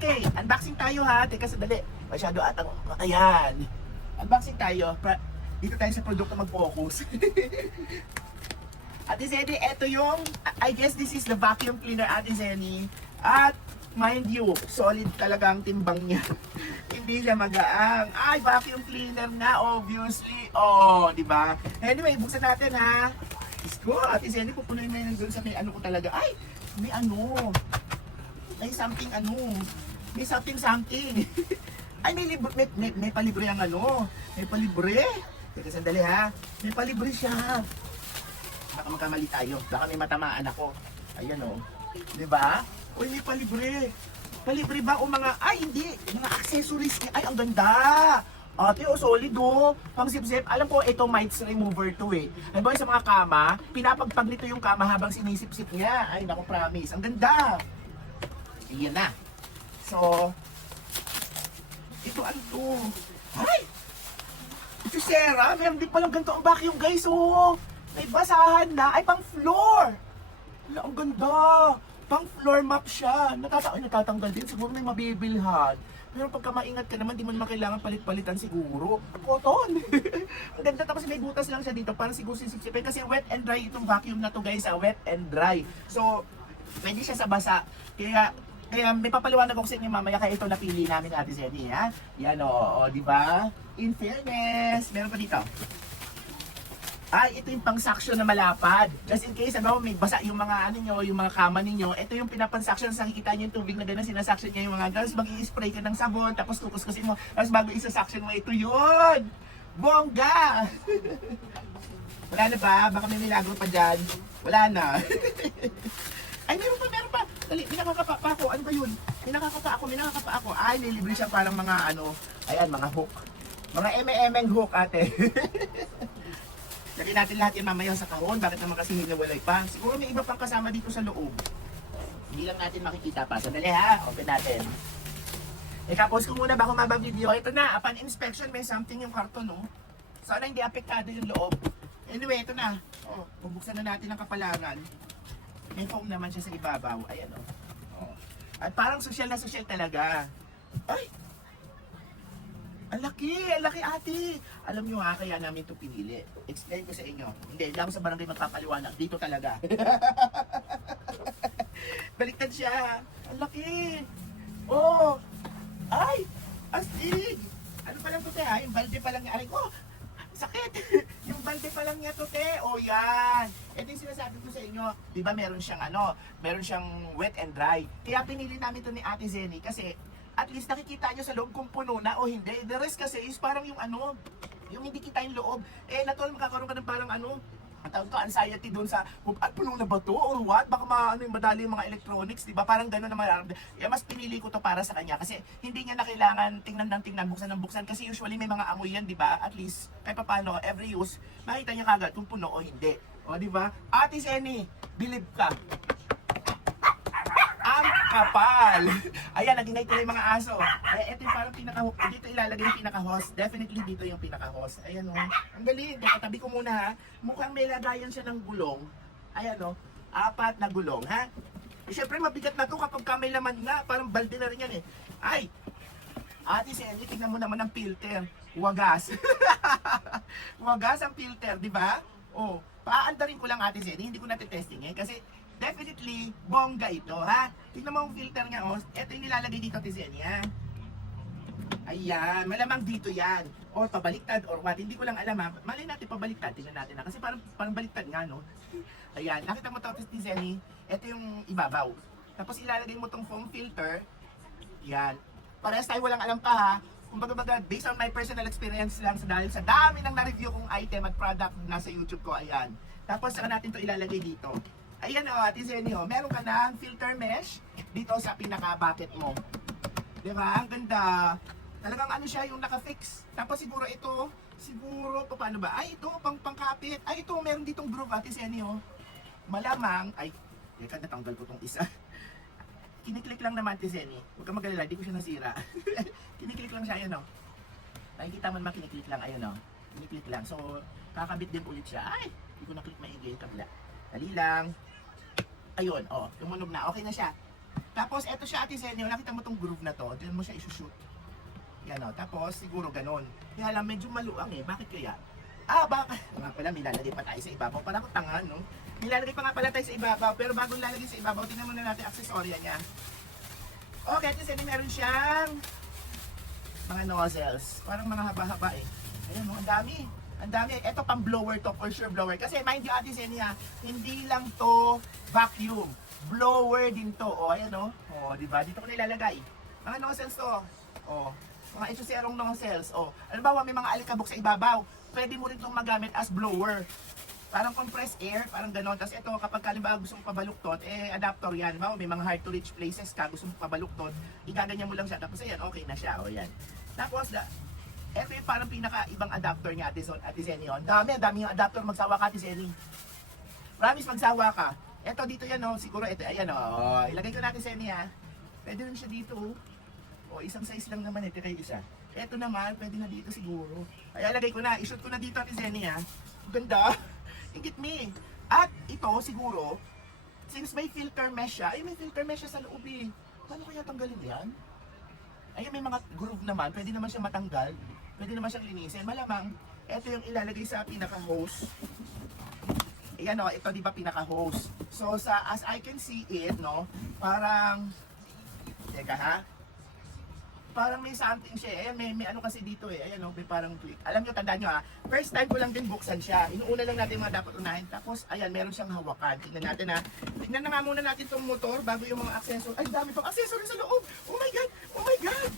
Okay, unboxing tayo ha. Teka, sandali. Masyado atang, ayan. Unboxing tayo. Dito tayo sa produkto mag-focus. Ate Zenny, eto yung, I guess this is the vacuum cleaner, Ate Zenny. At, mind you, solid talaga ang timbang niya. Hindi siya magaang. Ay, vacuum cleaner nga, obviously. Oh, di ba? Anyway, buksan natin ha. Let's go. Ate Zenny, pupunuin mo yun doon sa may ano ko talaga. Ay, may ano. May something ano. May something. Ay, may palibre ang ano. May palibre. Teka, sandali ha. May palibre siya. Baka magkamali tayo. Baka may matamaan ako. Ayan o. Diba? Uy, may palibre. Palibre ba o mga, ay hindi. Mga accessories niya. Ay, ang ganda. Ate, solid o. Pang zip-zip. Alam ko, ito mites remover to eh. Alam mo, sa mga kama, pinapagpag nito yung kama habang sinisip-sip niya. Ay, naku, promise. Ang ganda. Iyan na. So, ito ano to? Ay! Ito Sarah, meron din palang ganito ang vacuum guys, oh! May basahan na, ay pang floor! Wala, ang ganda! Pang floor map siya. Natatanggal din, siguro may mabibilhan. Pero pagka maingat ka naman, di mo naman kailangan palit-palitan siguro. Cotton! Ang ganda, tapos may butas lang siya dito, para siguro sisipsipin. Kasi wet and dry itong vacuum na to guys, wet and dry. So, pwede siya sa basa. Kaya may papaliwanag ako sa inyo mamaya, kaya ito napili namin Ate Zenny, ha? Yan o, di ba? In fairness, meron pa dito. Ay, ito yung pang-suction na malapad. Just in case, ano, may basa yung mga ano nyo, yung mga kama ninyo, ito yung pinapang-suction, sa nakikita nyo yung tubig na gano'n, sinasuction niya yung mga tapos mag-i-spray ka ng sabon, tapos kukuskusin mo, tapos bago isa-suction mo, ito yun! Bongga! Wala na ba? Baka may milagro pa dyan. Wala na. Ay, meron pa. Dali, may nakakapa pa ako. Ano ba yun? May nakakapa ako. Ay, nilibre siya parang mga ano, ayan, mga hook. Mga eme-emeng hook, ate. Lagyan natin lahat yan mamaya sa kahon. Bakit naman kasi hinawalay pa? Siguro may iba pang kasama dito sa loob. Hindi lang natin makikita pa. Sandali ha, open natin. Ika-pause ko muna bago mabag-video. Ito na, upon inspection, may something yung karton, no? Sana hindi apektado yung loob. Anyway, ito na. Oh, bubuksan na natin ang kapalaran. May foam naman siya sa ibabaw. Ayan o. Oh. At parang social na social talaga. Ay! Ang laki ate! Alam nyo ha, kaya namin ito pinili. Explain ko sa inyo. Hindi ako sa barangay magpapaliwanag. Dito talaga. Baliktad siya. Ang laki! Oh! Ay! Astig! Ano pa lang ito te ha? Yung balde pa lang niya. Aray ko! Sakit! Yung balde pa lang niya to, te. O yan. Ito yung sinasabi ko sa inyo. Di ba meron siyang ano, meron siyang wet and dry. Kaya pinili namin to ni Ate Zenny kasi at least nakikita nyo sa loob kung puno na o hindi. The rest kasi is parang yung ano, yung hindi kita yung loob. Eh, natol makakaroon ka ng parang ano, ang tawag ko, anxiety doon sa, puno na ba to or what? Baka madali yung mga electronics, di ba? Parang gano'n na mararamdaman. Kaya mas pinili ko to para sa kanya kasi hindi niya na kailangan tingnan ng tingnan, buksan ng buksan. Kasi usually may mga amoy yan, di ba? At least, kahit paano, every use, makita niya kagad kung puno o hindi. O, di ba? Ate Zenny, believe ka. Ang kapal! Ayan, nag-inite na yung mga aso. Ay, ito yung parang dito ilalagay yung pinaka-host. Definitely dito yung pinaka-host. Ayan o. Ang galing. Tabi ko muna ha. Mukhang may lagayan siya ng gulong. Ayan o. 4 na gulong ha. Eh, syempre mabigat na to kapag may laman nga. Parang balde na rin yan eh. Ay! Ate Zenny, tingnan mo naman ang filter. Wagas. Wagas ang filter, di ba? O, paandarin ko lang Ate Zenny. Hindi ko natitesting eh. Kasi definitely, bongga ito, ha? Tingnan mo ang filter niya, oh. Ito yung nilalagay dito, Ate Zenny, ha? Ayan, malamang dito yan. Or pabaliktad, or what. Hindi ko lang alam, ha? Malay natin pabaliktad. Tingnan natin, ha? Kasi parang baliktad nga, no? Ayan, nakita mo to, Ate Zenny? Ito yung ibabaw. Tapos ilalagay mo tong foam filter. Yan. Parehas tayo walang alam pa, ha? Kumbaga, based on my personal experience lang, dahil sa dami ng na-review kong item at product nasa YouTube ko, ayan. Tapos, saka natin to ilalagay dito. Ayan o, Ate Zenny o, meron ka ng filter mesh dito sa pinaka-bucket mo. Diba? Ang ganda. Talagang ano siya, yung naka-fix. Tapos siguro ito, paano ba? Ay, ito, pangkapit. Ay, ito, meron ditong groove, Ate Zenny o. Malamang, ay, teka, natanggal ko tong isa. Kiniklik lang naman, Ate Zenny. Huwag ka mag-alala, di ko siya nasira. Kiniklik lang siya, ayun o. Nakikita man makiniklik lang, ayun o. Kiniklik lang. So, kakabit din ulit siya. Ay, hindi ko na-click maigi yung kabila. Dali lang. Ayun, oh, tumunog na. Okay na siya. Tapos, eto siya, Ate Zenny, nakita mo tong groove na to, diyan mo siya isushoot. Yan o, tapos siguro ganon. Kaya lang, medyo maluang eh. Bakit kaya? Baka. Nga pala, nilalagay pa tayo sa ibabaw. Para akong tanga, no? Nilalagay pa nga pala tayo sa ibabaw. Pero bago lalagay sa ibabaw, tingnan muna natin aksesorya niya. Okay, Ate Zenny, meron siyang mga nozzles. Parang mga haba-haba eh. Ayan mo, ang dami. Ang dami. Ito pang blower to, for sure blower. Kasi mind you, Ate Zenny ha, hindi lang to vacuum. Blower din to. O, ayan o. O, diba? Dito ko nilalagay. Mga nozzles to. O, mga etsuserong nozzles. O, alam ba, may mga alikabok sa ibabaw. Pwede mo rin itong magamit as blower. Parang compressed air, parang ganon. Tapos ito, kapag kalimbawa gusto mong pabaluktot, adapter yan. May mga hard to reach places ka, gusto mong pabaluktot, igaganyan mo lang siya. Tapos ayan, okay na siya. O, yan. Tapos, ito yung parang pinaka-ibang adapter niya, Ate Zenny. Ang dami yung adapter. Magsawa ka, Ate Zenny. Promise, magsawa ka. Ito, dito yan, o. Siguro, ito, ayan, o. Ilagay ko natin, Zenny, ha. Pwede rin siya dito, o. O, isang size lang naman, ito kayo isa. Ito naman, pwede na dito siguro. Kaya lagay ko na, ishoot ko na dito, Ate Zenny, ha. Ganda. Ingit me. At ito, siguro, since may filter mesh siya, may filter mesh siya sa loob, eh. Paano kaya tanggalin yan? Ayun, may mga groove naman, pwede naman siya matanggal. Pwede naman siyang linisin. Malamang, ito yung ilalagay sa pinaka-hose. Ayan o, ito di ba pinaka-hose. So, as I can see it, no, parang, teka ha, parang may something siya. Ayan, may ano kasi dito eh. Ayan o, may parang click. Alam nyo, tandaan nyo ha, first time ko lang din buksan siya. Inuuna lang natin mga dapat unahin. Tapos, ayan, meron siyang hawakan. Tingnan natin ha. Tingnan na nga muna natin itong motor bago yung mga accessories. Ay, dami pang accessories sa loob. Oh my God! Oh my God!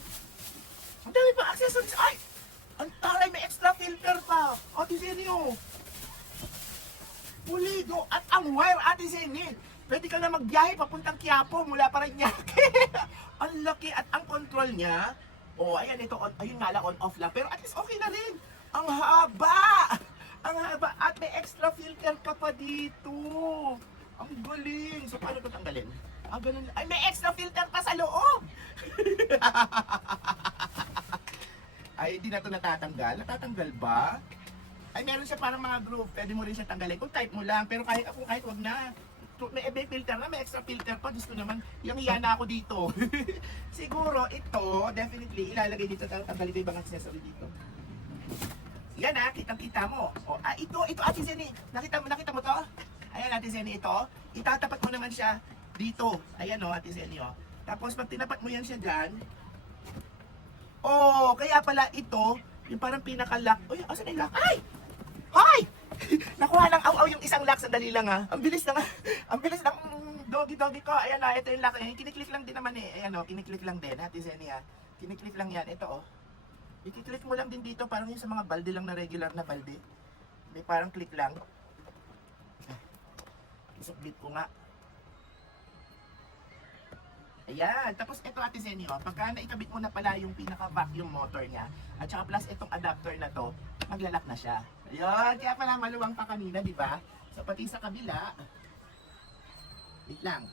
Ang dami pang accessories. Ay! Ang taray, may extra filter pa. Ate Zenny, oh. Pulido. At ang wire, Ate Zenny. Pwede ka na magbiyahe papuntang Quiapo mula Parañaque. Ang laki at ang control niya. Oh, ayan ito. Ayun nga lang, on-off lang. Pero at least okay na rin. Ang haba. Ang haba. At may extra filter ka pa dito. Ang galing. So, paano ito tanggalin? Ganun. Ay, may extra filter pa sa loob. Ay, hindi na ito natatanggal. Natatanggal ba? Ay, meron siya parang mga groove. Pwede mo rin siya tanggalin. Kung type mo lang. Pero kahit wag na. May filter na, may extra filter pa. Gusto naman, yung hiya na ako dito. Siguro, ito, definitely, ilalagay dito. Tanggalin ko yung ibang accessory dito. Yan ha, kitang-kita mo. Ito, Ate Zenny. Nakita mo to? Ayan, Ate Zenny, ito. Itatapat mo naman siya dito. Ayan o, Ate Zenny, o. Tapos, pag tinapat mo yan siya dyan, kaya pala ito, yung parang pinaka-lock. Uy, asan yung lock? Ay! Hoy! Nakuha ng aw-aw yung isang lock. Sandali lang ha. Ang bilis ng doggy-doggy ko. Ayan na, ito yung lock. Kiniklik lang din naman eh. Ayan o, kiniklik lang din. Ate Zenny ha. Kiniklik lang yan. Ito o. Ikiklik mo lang din dito. Parang yung sa mga balde lang na regular na balde. May parang click lang. Isublit ko nga. Ayan, tapos ito Ate Zenny, pagka naikabit mo na pala yung pinaka-vacuum motor niya, at saka plus itong adapter na to, maglalak na siya. Ayun, kaya pala maluwang pa kanina, di ba? So pati sa kabila, wait lang,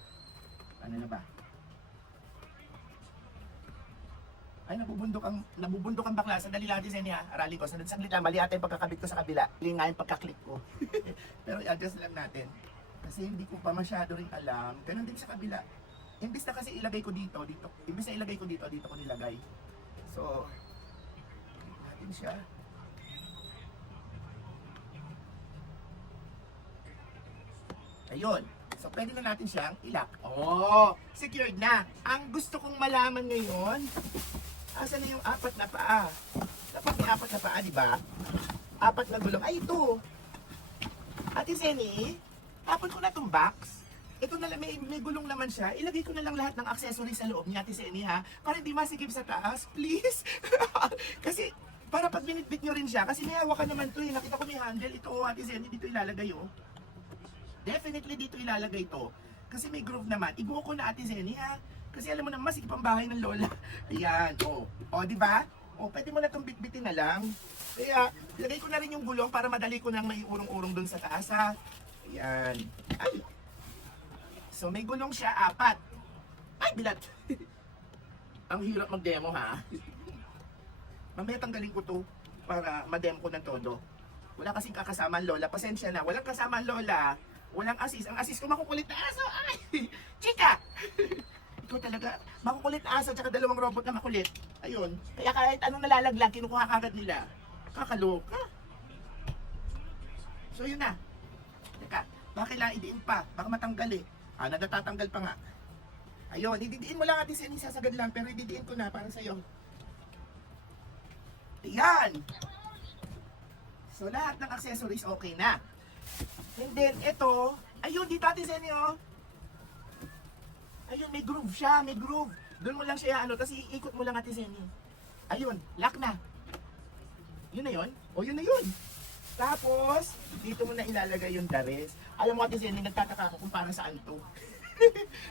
ano na ba? Ay, nabubundok ang bakla. Sandali lang Ate Zenny ha, aralin ko. Saglit lang, mali ata yung pagkakabit ko sa kabila. Mali nga yung pagkaklik ko. Pero i-adjust lang natin. Kasi hindi ko pa masyado rin alam. Ganun din sa kabila. Imbis na kasi ilagay ko dito. Imbis na ilagay ko dito ko nilagay. So, natin siya. Ayun. So, pwede na natin siyang ilock. Secured na. Ang gusto kong malaman ngayon, asan na yung apat na paa? Dapat may apat na paa, di ba? Apat na gulong. Ay, ito. Ate Zenny, tapon ko na itong box. Ito na lang, may gulong naman siya. Ilagay ko na lang lahat ng accessories sa loob niya, Ate Zenny ha. Para hindi masikip sa taas, please. Kasi, para pag binitbit nyo rin siya, kasi may hawakan naman to eh. Nakita ko may handle. Ito, Ate Zenny, dito ilalagay Definitely dito ilalagay to. Kasi may groove naman. Ibuo ko na Ate Zenny ha. Kasi alam mo naman, masikip ang bahay ng lola. Ayan, di ba? Pwede mo na itong bitbitin na lang. Kaya, ilagay ko na rin yung gulong para madali ko nang may urong-urong dun sa taas ha. Ayan. Ay! So may gulong siya, 4. Ay, bilat! Ang hirap mag-demo ha. Mamaya tanggalin ko to para ma-demo ko ng todo. Wala kasing kakasama ang lola. Pasensya na. Walang kasama ang lola. Walang assist. Ang assist ko makukulit na aso. Ay! Chika! ko talaga. Makukulit na aso, tsaka dalawang robot na makulit. Ayun. Kaya kahit anong nalalaglag, kinukuha kagad nila. Kakaloka. So yun na. Teka, baka kailangan idiin pa. Baka matanggal eh. Nadatatanggal pa nga. Ayun, ididiin mo lang Ate Zenny, sasagad lang. Pero ididiin ko na para sa'yo. Yan. So lahat ng accessories okay na. And then, ito. Ayun, dito Ate Zenny oh. Ayun, may groove siya, may groove. Doon mo lang siya tapos iikot mo lang Ate Zenny. Ayun, lock na. Yun na yun? O yun na yun. Tapos, dito mo na ilalagay yung dares. Alam mo Ate Zenny, nagtataka ako kung parang saan to.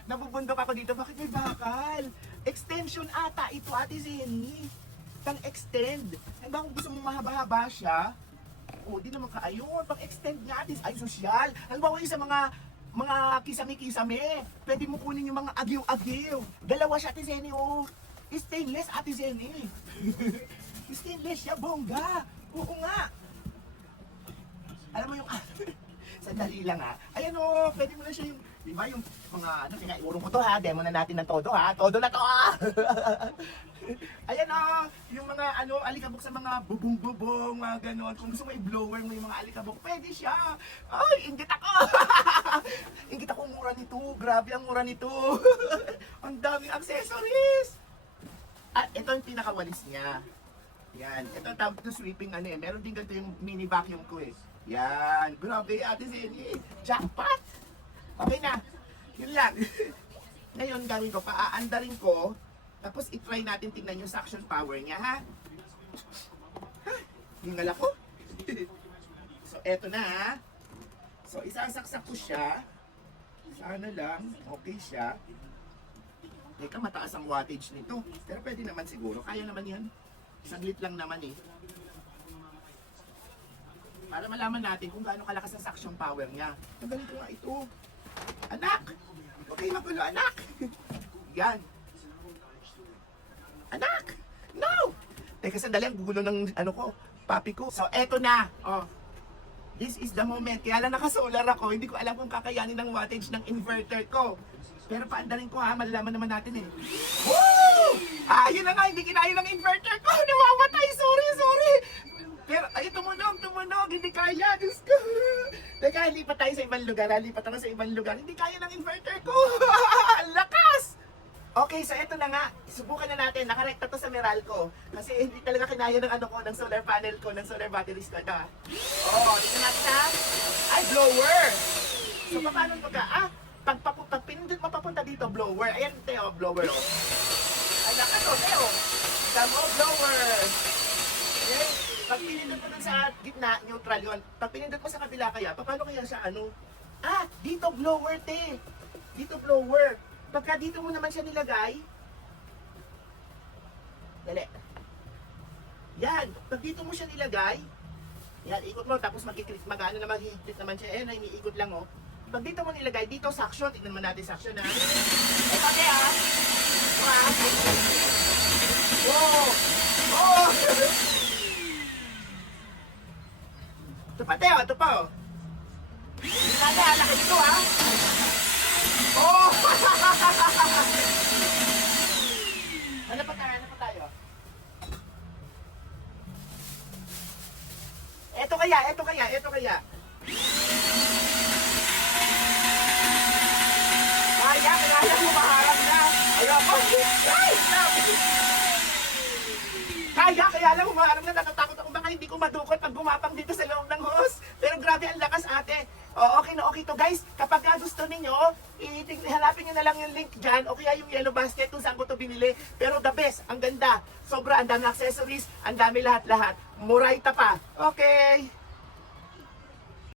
Nabubundok ako dito, bakit may bakal? Extension ata ito Ate Zenny. Pang-extend. Hanggang kung gusto mong mahaba-haba siya, di naman ayun, pang-extend natin. Ay, sosyal. Halimbawa yung sa mga kisame-kisame, pwede mo kunin yung mga agyo-agyo. Dalawa siya Ate Zenny, oh. Stainless Ate Zenny. Stainless siya, bongga. Oo nga. Alam mo yung, sandali lang ha. Ayan o, pwede mo na siya yung, di ba yung mga, urong ko to ha, demo na natin ng todo ha. Todo na to ha. Ayan o, yung mga alikabok sa mga bubong-bubong, mga ganon. Kung gusto mo i-blower mo yung mga alikabok, pwede siya. Ay, inggit ako. Inggit ako, mura nito. Grabe ang mura nito. Ang daming accessories. At ito yung pinakawalis niya. Yan, ito tawag to sweeping meron din ganito yung mini vacuum ko eh. Yan, grabe Ate Zenny. Jackpot! Okay na, yun lang. Ngayon gawin ko, paaandarin ko. Tapos itry natin tingnan yung suction power niya ha. Hingal ako. So eto na ha. So isasaksak ko siya. Sana lang, okay siya. Teka, mataas ang wattage nito. Pero pwede naman siguro, kaya naman yan. Saglit lang naman eh. Para malaman natin kung gaano kalakas ang suction power niya. Tanggalin ko nga ito. Anak! Okay magulo, anak! Yan. Anak! No! Teka, sandali ang gugulo ng papi ko. So, eto na. Oh. This is the moment. Kaya lang nakasolar ako. Hindi ko alam kung kakayanin ng wattage ng inverter ko. Pero paandarin ko ha, malalaman naman natin eh. Woo! Yun na nga, hindi kinaya ng inverter ko. Namamatay, sorry. Pero, tumunog, hindi kaya, Diyos ko. Teka, lipat tayo sa ibang lugar, lipat ako sa ibang lugar. Hindi kaya ng inverter ko. Lakas! Okay, so eto na nga, subukan na natin, nakarekta to sa Meralco. Kasi hindi talaga kinaya ng ng solar panel ko, ng solar batteries ko. Ito ha. Tingnan natin ha. Ay, blower! So, paano ito ka? Pag pinindot mapapunta dito, blower. Ayan, Teo, blower. Anak, Teo. Damo, blower. Okay? Pag pinindot mo dun sa gitna, neutral yun. Pag pinindot mo sa kabila kaya, paano kaya siya dito blower, te. Dito blower. Pagka dito mo naman siya nilagay, dali. Yan, pag dito mo siya nilagay, yan, ikot mo, tapos magkiklik, maghihigpit naman siya. Ayan, iniikot lang Pag dito mo nilagay, dito suction. Tignan mo natin suction ha. Ito okay ha. Wow! Ito pa Teo, ito pa Hindi natin, laki dito ha. Ano pa tayo? Ito kaya. Kaya mo maharap na. Ayoko. Kaya lang humaharap na, natatakot ako baka hindi ko madukot pag gumapang dito sa loob ng hose. Pero grabe ang lakas ate. Okay na okay to guys. Kapag gusto ninyo, hanapin nyo na lang yung link dyan o kaya yung yellow basket kung saan ko to binili. Pero the best, ang ganda. Sobra, ang dami accessories, ang dami lahat-lahat. Murayta pa. Okay.